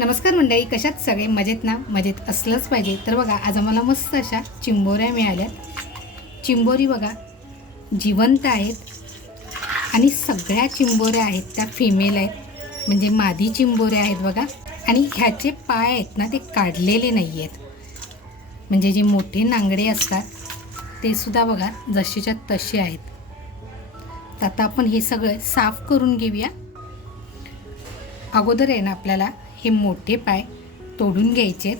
नमस्कार मंडळी, कशात सगळे मजेत ना? मजेत असलंच पाहिजे. तर बघा, आज आम्हाला मस्त अशा चिंबोऱ्या मिळाल्यात. चिंबोरी बघा जिवंत आहेत आणि सगळ्या चिंबोऱ्या आहेत त्या फिमेल आहेत, म्हणजे मादी चिंबोऱ्या आहेत बघा. आणि ह्याचे पाय आहेत ना, ते काढलेले नाही आहेत, म्हणजे जे मोठे नांगडे असतात ते सुद्धा बघा जशीच्या तसे आहेत. तर आता आपण हे सगळं साफ करून घेऊया. अगोदर आहे ना आपल्याला हे मोठे पाय तोडून घ्यायचे.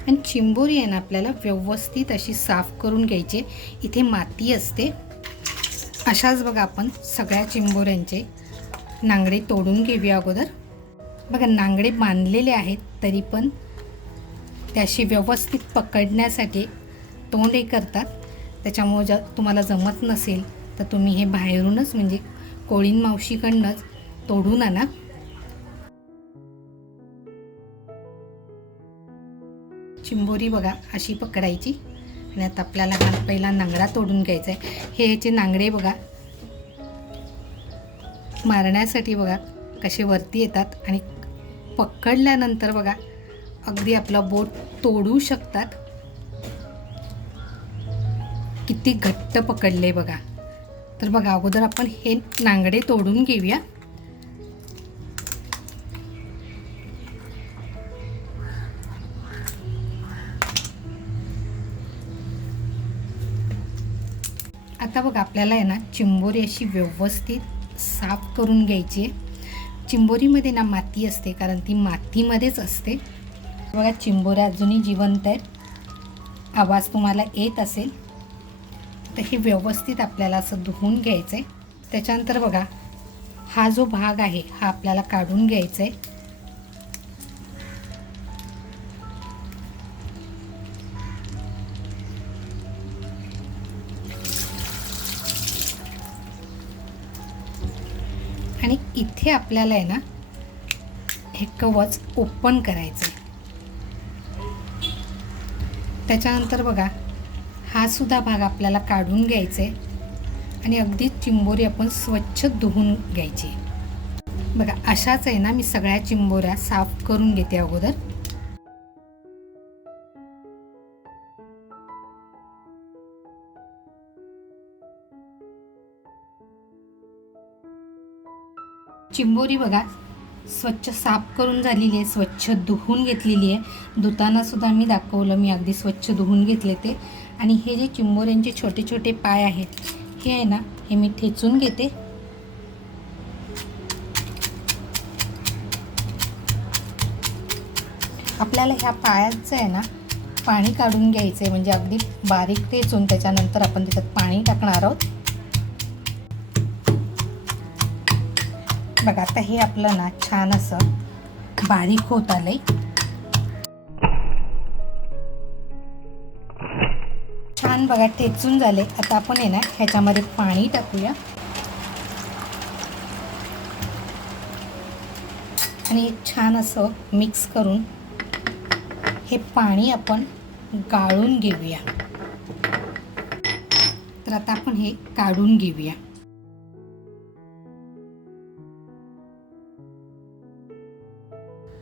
आणि चिंबोरी आहे ना आपल्याला व्यवस्थित अशी साफ करून घ्यायची. इथे माती असते. अशाच बघा आपण सगळ्या चिंबोऱ्यांचे नांगडे तोडून घेऊया. अगोदर बघा नांगडे बांधलेले आहेत, तरी पण त्याशी व्यवस्थित पकडण्यासाठी तोंड हे करतात. त्याच्यामुळे जर तुम्हाला जमत नसेल तर तुम्ही हे बाहेरूनच म्हणजे कोळीन मावशीकडनंच तोडून आणा. चिंबोरी बघा अशी पकडायची आणि आता आपल्याला हा पहिला नांगडा तोडून घ्यायचा आहे. हे याचे नांगडे बघा मारण्यासाठी बघा कसे वरती येतात आणि पकडल्यानंतर बघा अगदी आपलं बोट तोडू शकतात. किती घट्ट पकडले बघा. तर बघा अगोदर आपण हे नांगडे तोडून घेऊया. आता बघा आपल्याला आहे ना चिंबोरी अशी व्यवस्थित साफ करून घ्यायची आहे. चिंबोरीमध्ये ना माती असते, कारण ती मातीमध्येच असते. बघा चिंबोऱ्या अजूनही जिवंत आहेत. आवाज तुम्हाला येत असेल. तर हे व्यवस्थित आपल्याला असं धुवून घ्यायचं आहे. त्याच्यानंतर बघा हा जो भाग आहे हा आपल्याला काढून घ्यायचा आहे. आणि इथे आपल्याला आहे ना हे कवच ओपन करायचं आहे. त्याच्यानंतर बघा हा सुद्धा भाग आपल्याला काढून घ्यायचा आहे आणि अगदी चिंबोरी आपण स्वच्छ धुवून घ्यायची. बघा अशाच आहे ना मी सगळ्या चिंबोऱ्या साफ करून घेते अगोदर. चिंबोरी बघा स्वच्छ साफ करून झालेली आहे, स्वच्छ धुवून घेतलेली आहे. धुताना सुद्धा मी दाखवलं, मी अगदी स्वच्छ धुवून घेतले ते. आणि हे जे चिंबोऱ्यांचे छोटे छोटे पाय आहेत हे आहे ना हे मी ठेचून घेते. आपल्याला ह्या पायाचं आहे ना पाणी काढून घ्यायचं आहे, म्हणजे अगदी बारीक ठेचून त्याच्यानंतर आपण त्याच्यात पाणी टाकणार आहोत. बघा आता हे आपलं ना छान असं बारीक होत आलंय. छान बघा ठेचून झाले. आता आपण आहे ना ह्याच्यामध्ये पाणी टाकूया आणि छान असं मिक्स करून हे पाणी आपण गाळून घेऊया. तर आता आपण हे काढून घेऊया.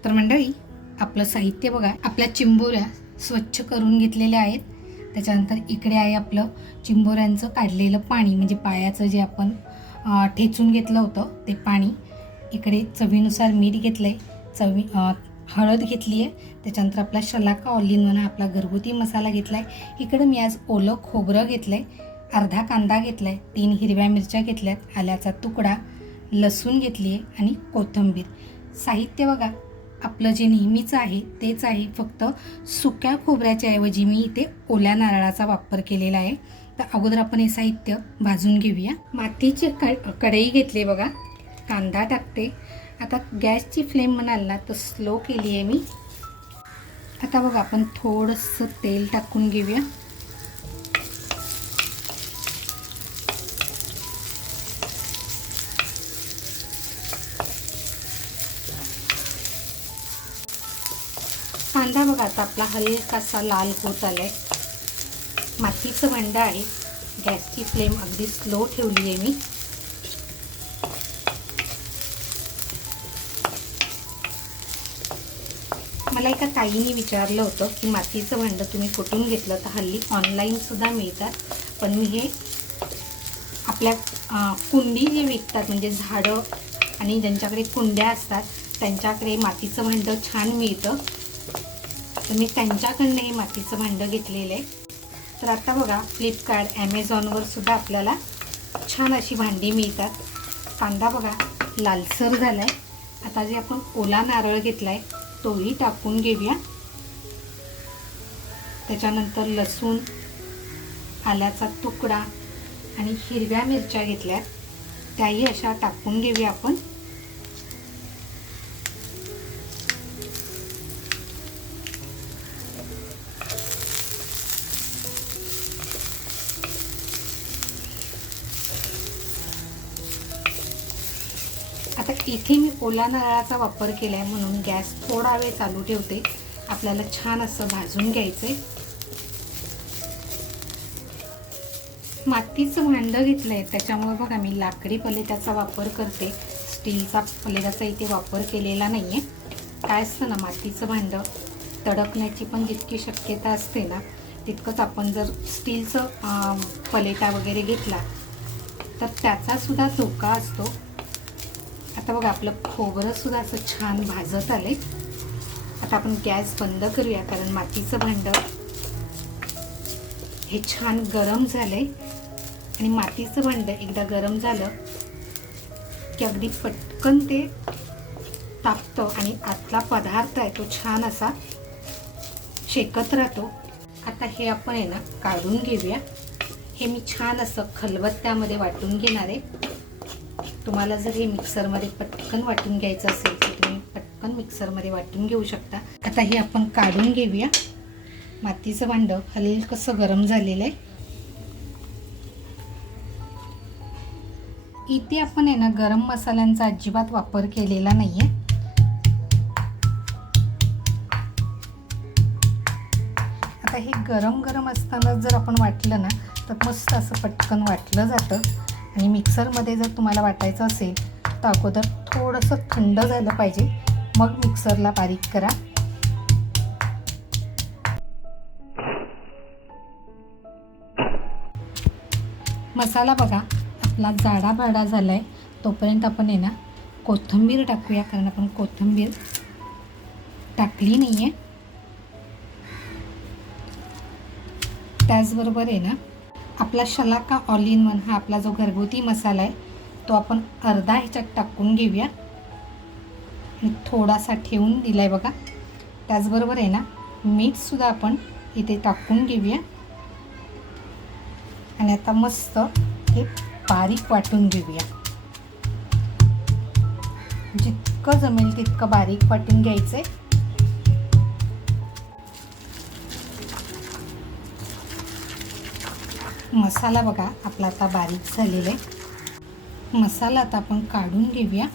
तर मंडळी आपलं साहित्य बघा, आपल्या चिंबोऱ्या स्वच्छ करून घेतलेल्या आहेत. त्याच्यानंतर इकडे आहे आपलं चिंबोऱ्यांचं काढलेलं पाणी, म्हणजे पायाचं जे आपण ठेचून घेतलं होतं ते पाणी. इकडे चवीनुसार मीठ घेतलं आहे, हळद घेतली आहे. त्याच्यानंतर आपला शलाका ऑल इन वन आपला घरगुती मसाला घेतला आहे. इकडे मी आज ओलं खोबरं घेतलं आहे, अर्धा कांदा घेतला आहे, 3 हिरव्या मिरच्या घेतल्यात, आल्याचा तुकडा, लसूण घेतली आहे आणि कोथिंबीर. साहित्य बघा आपलं जे नेहमीचं आहे तेच आहे, फक्त सुक्या खोबऱ्याच्या ऐवजी मी इथे ओल्या नारळाचा वापर केलेला आहे. तर अगोदर आपण हे साहित्य भाजून घेऊया. मातीची कढई घेतली बघा. कांदा टाकते. आता गॅसची फ्लेम म्हणाल ना तर स्लो केली आहे मी. आता बघा आपण थोडंसं तेल टाकून घेऊया. कांदा बघा आता आपला हलकासा लाल होत आलाय. मातीचं भांडं आहे. गॅसची फ्लेम अगदी स्लो ठेवली आहे मी. मला एका ताईने विचारलं होतं की मातीचं भांडं तुम्ही कुठून घेतलं, तर हल्ली ऑनलाईनसुद्धा मिळतात. पण मी हे आपल्या कुंडी जे विकतात म्हणजे झाडं आणि ज्यांच्याकडे कुंड्या असतात त्यांच्याकडे मातीचं भांडं छान मिळतं, तर मी त्यांच्याकडनं हे मातीचं भांडं घेतलेलं आहे. तर आता बघा फ्लिपकार्ट ॲमेझॉनवर सुद्धा आपल्याला छान अशी भांडी मिळतात. कांदा बघा लालसर झाला आहे. आता जे आपण ओला नारळ घेतला आहे तोही टाकून घेऊया. त्याच्यानंतर लसूण, आल्याचा तुकडा आणि हिरव्या मिरच्या घेतल्यात त्याही अशा टाकून घेऊया आपण. आता इथे मी ओला नारळाचा वापर केला आहे म्हणून गॅस थोडा वेळ चालू ठेवते. आपल्याला छान असं भाजून घ्यायचं आहे. मातीचं भांडं घेतलं आहे त्याच्यामुळे बघा मी लाकडी पलेट्याचा वापर करते. स्टीलचा पलेट्याचा इथे वापर केलेला नाही आहे. काय असतं ना, मातीचं भांडं तडकण्याची पण जितकी शक्यता असते ना तितकंच आपण जर स्टीलचं पलेटा वगैरे घेतला तर त्याचासुद्धा धोका असतो. आता बघा आपलं खोबरंसुद्धा असं छान भाजत आले. आता आपण गॅस बंद करूया कारण मातीचं भांडं हे छान गरम झालंय. आणि मातीचं भांडं एकदा गरम झालं की अगदी पटकन ते तापतं आणि आतला पदार्थ आहे तो छान असा शेकत राहतो. आता हे आपण आहे ना काढून घेऊया. हे मी छान असं खलबत्त्यामध्ये वाटून घेणार आहे. तुम्हाला जर हे मिक्सरमध्ये पटकन वाटून घ्यायचं असेल तर तुम्ही पटकन मिक्सरमध्ये वाटून घेऊ शकता. आता हे आपण काढून घेऊया. मातीचं भांडं हलकसं गरम झालेलं आहे. इथे आपण आहे ना गरम मसाल्यांचा अजिबात वापर केलेला नाही आहे. आता हे गरम गरम असताना जर आपण वाटलं ना तर मस्त असं पटकन वाटलं जातं. आणि मिक्सरमध्ये जर तुम्हाला वाटायचं असेल तर अगोदर थोडंसं थंड झालं पाहिजे, मग मिक्सरला बारीक करा. मसाला बघा आपला जाडा भाडा झाला आहे. तोपर्यंत आपण आहे ना कोथिंबीर टाकूया कारण आपण कोथिंबीर टाकली नाही आहे. त्याचबरोबर आहे ना आपला शलाका ऑल इन वन हा आपला जो घरगुती मसाला आहे तो आपण अर्धा ह्याच्यात टाकून घेऊया. आणि थोडासा ठेवून दिला आहे बघा. त्याचबरोबर आहे ना मीठसुद्धा आपण इथे टाकून घेऊया. आणि आता मस्त हे बारीक वाटून घेऊया. जितकं जमेल तितकं बारीक वाटून घ्यायचं आहे. मसाला बघा आपला आता बारीक झालेला आहे. मसाला आता आपण काढून घेऊया.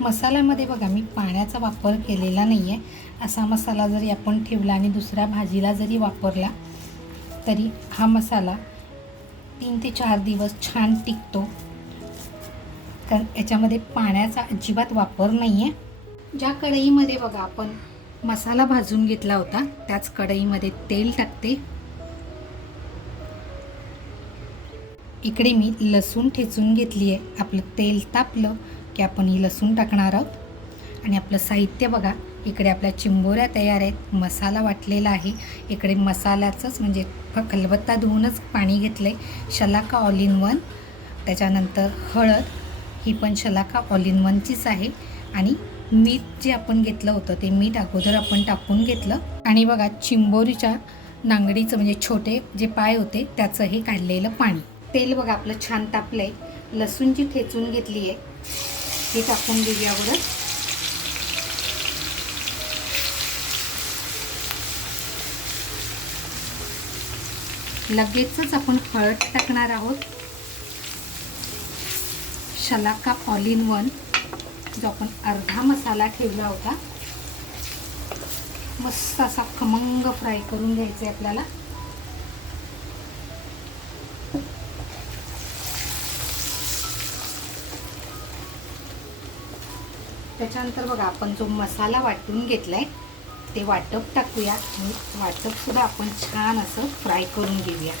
मसाल्यामध्ये बघा मी पाण्याचा वापर केलेला नाही आहे. असा मसाला जरी आपण ठेवला आणि दुसऱ्या भाजीला जरी वापरला तरी हा मसाला 3 ते 4 दिवस छान टिकतो, कारण याच्यामध्ये पाण्याचा अजिबात वापर नाही आहे. ज्या कढईमध्ये बघा आपण मसाला भाजून घेतला होता त्याच कढईमध्ये तेल टाकते. इकडे मी लसूण ठेचून घेतली आहे. आपलं तेल तापलं की आपण ही लसूण टाकणार आहोत. आणि आपलं साहित्य बघा इकडे आपल्या चिंबोऱ्या तयार आहेत. मसाला वाटलेला आहे. इकडे मसाल्याचंच म्हणजे खलबत्ता धुवूनच पाणी घेतलं आहे. शलाका ऑल इन वन. त्याच्यानंतर हळद ही पण शलाका ऑल इन वनचीच आहे. आणि मीठ जे आपण घेतलं होतं ते मीठ अगोदर आपण टाकून घेतलं. आणि बघा चिंबोरीच्या नांगडीचं म्हणजे छोटे जे पाय होते त्याचं हे काढलेलं पाणी. तेल बघा आपलं छान तापलं आहे. लसूण जी ठेचून घेतली आहे ती टाकून देऊया अगोदर. लगेचच आपण हळद टाकणार आहोत. शलाका ऑल इन वन जो आपण अर्धा मसाला ठेवला होता मस्त असा खमंग फ्राय करून घ्यायचा आहे आपल्याला. त्याच्यानंतर बघा आपण जो मसाला वाटून घेतलाय ते वाटप टाकूया आणि वाटप सुद्धा आपण छान असं फ्राय करून घेऊया.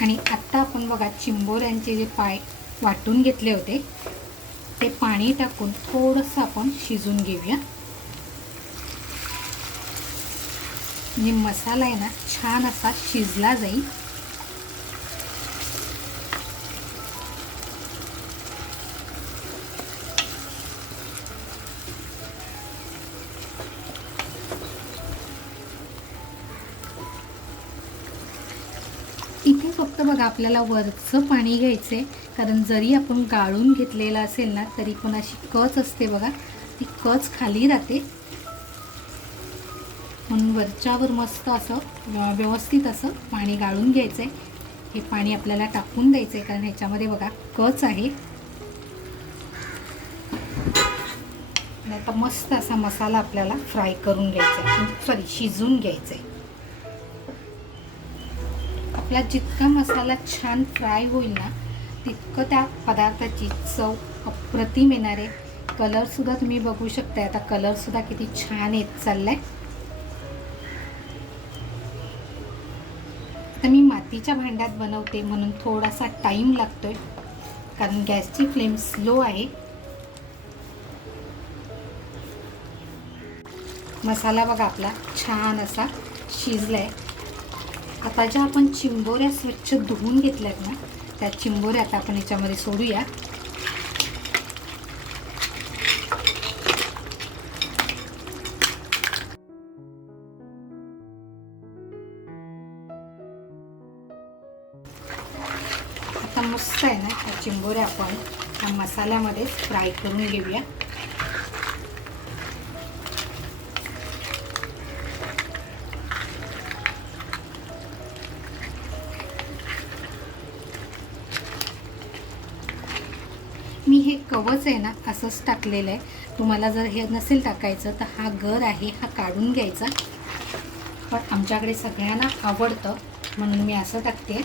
आणि आता आपण बघा चिंबोऱ्यांचे जे पाय वाटून घेतले होते ते पाणी टाकून थोडंसं आपण शिजून घेऊया. म्हणजे मसाला आहे ना छान असा शिजला जाईल. इथे फक्त बघा आपल्याला वरचं पाणी घ्यायचं आहे, कारण जरी आपण गाळून घेतलेलं असेल ना तरी पण अशी कच असते बघा, ती कच खाली राहते. म्हणून वरच्यावर मस्त असं व्यवस्थित असं पाणी गाळून घ्यायचं आहे. हे पाणी आपल्याला टाकून द्यायचं आहे कारण ह्याच्यामध्ये बघा कच आहे. आता मस्त असा मसाला आपल्याला फ्राय करून घ्यायचा आहे, शिजून घ्यायचा आहे. आपला जितका मसाला छान फ्राय होईल ना तितकं त्या पदार्थाची चव अप्रतिम येणार आहे. कलरसुद्धा तुम्ही बघू शकता, आता कलरसुद्धा किती छान येत चाललाय. आता मी मातीच्या भांड्यात बनवते म्हणून थोडासा टाईम लागतोय कारण गॅसची फ्लेम स्लो आहे. मसाला बघा आपला छान असा शिजलाय. आता ज्या आपण चिंबोऱ्या स्वच्छ धुवून घेतल्यात ना त्या चिंबोऱ्या आता आपण याच्यामध्ये सोडूया. आता मस्त आहे ना त्या चिंबोऱ्या आपण त्या मसाल्यामध्ये फ्राय करून घेऊया. मी हे कवच आहे ना असंच टाकलेलं आहे. तुम्हाला जर हे नसेल टाकायचं तर हा गर आहे हा काढून घ्यायचा, पण आमच्याकडे सगळ्यांना आवडतं म्हणून मी असं टाकते.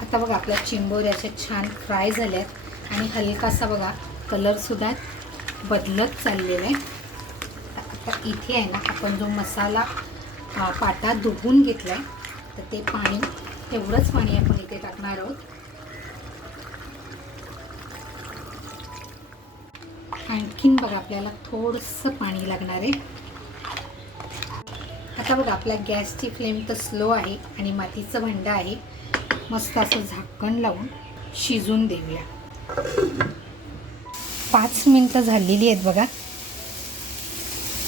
आता बघा आपल्या चिंबोऱ्या अशा छान फ्राय झाल्यात आणि हलकासा बघा कलरसुद्धा बदलत चाललेला आहे. आता इथे आहे ना आपण जो मसाला पाटा धुवून घेतला आहे तर ते पाणी, तेवढंच पाणी आपण इथे टाकणार आहोत. आणखीन बघा आपल्याला थोडंसं पाणी लागणार आहे. आता बघा आपल्या गॅसची फ्लेम तर स्लो आहे आणि मातीचं भांडं आहे. मस्त असं झाकण लावून शिजून देऊया. 5 मिनटं झालेली आहेत बघा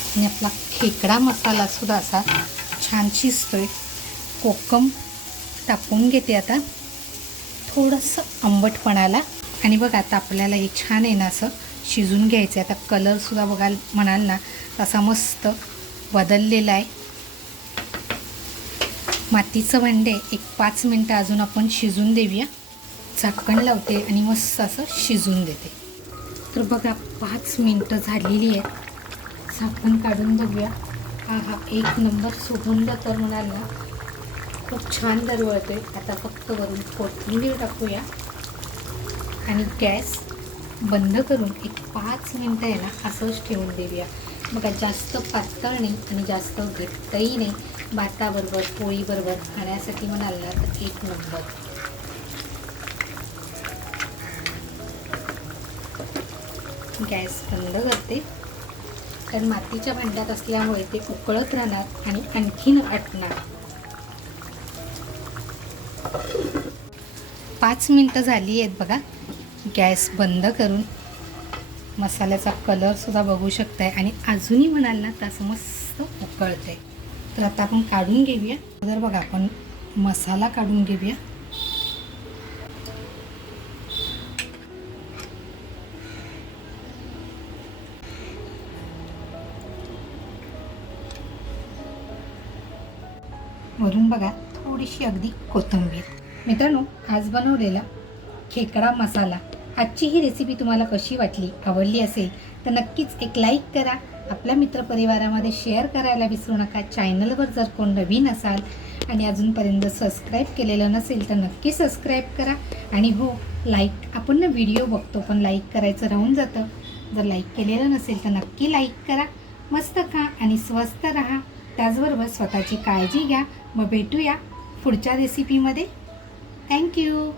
आणि आपला खेकडा मसाला सुद्धा असा छान शिजतोय. कोकम टाकून घेते आता थोडंसं आंबटपणाला. आणि बघा आता आपल्याला हे छान आहे ना असं शिजून घ्यायचं आहे. आता कलरसुद्धा बघाल म्हणाल ना तसा मस्त बदललेला आहे. मातीचं भांडे एक 5 मिनटं अजून आपण शिजून देऊया. झाकण लावते आणि मस्त असं शिजून देते. तर बघा 5 मिनटं झालेली आहेत. झाकण काढून बघूया. हा एक नंबर सुगंध तर म्हणाल ना खूप छान दरवळतोय. आता फक्त वरून कोथिंबीर टाकूया आणि गॅस बंद करून एक 5 मिनटं आहे ना असंच ठेवून देऊया. बघा जास्त पातळ नाही आणि जास्त घट्टही नाही. भाताबरोबर पोळीबरोबर खाण्यासाठी म्हणाल ना तर एक नंबर. गॅस बंद करते कारण मातीच्या भांड्यात असल्यामुळे ते उकळत राहणार आणि आणखीन आटणार. 5 मिनटं झाली आहेत बघा. गॅस बंद करून मसाल्याचा कलरसुद्धा बघू शकताय आणि अजूनही म्हणाल ना तसं मस्त उकळतंय. तर आता आपण काढून घेऊया. तर बघा आपण मसाला काढून घेऊया. वरून बघा थोडीशी अगदी कोथिंबीर. मित्रांनो, आज बनवलेला खेकडा मसाला, आजची ही रेसिपी तुम्हाला कशी वाटली, आवडली असेल तर नक्कीच एक लाईक करा. आपल्या मित्रपरिवारामध्ये शेअर करायला विसरू नका. चॅनलवर जर कोण नवीन असाल आणि अजूनपर्यंत सबस्क्राईब केलेलं नसेल तर नक्की सबस्क्राईब करा. आणि हो, लाईक, आपण ना व्हिडिओ बघतो पण लाईक करायचं राहून जातं. जर लाईक केलेलं नसेल तर नक्की लाईक करा. मस्त खा आणि स्वस्त राहा. त्याचबरोबर स्वतःची काळजी घ्या. मग भेटूया पुढच्या रेसिपीमध्ये. थँक्यू.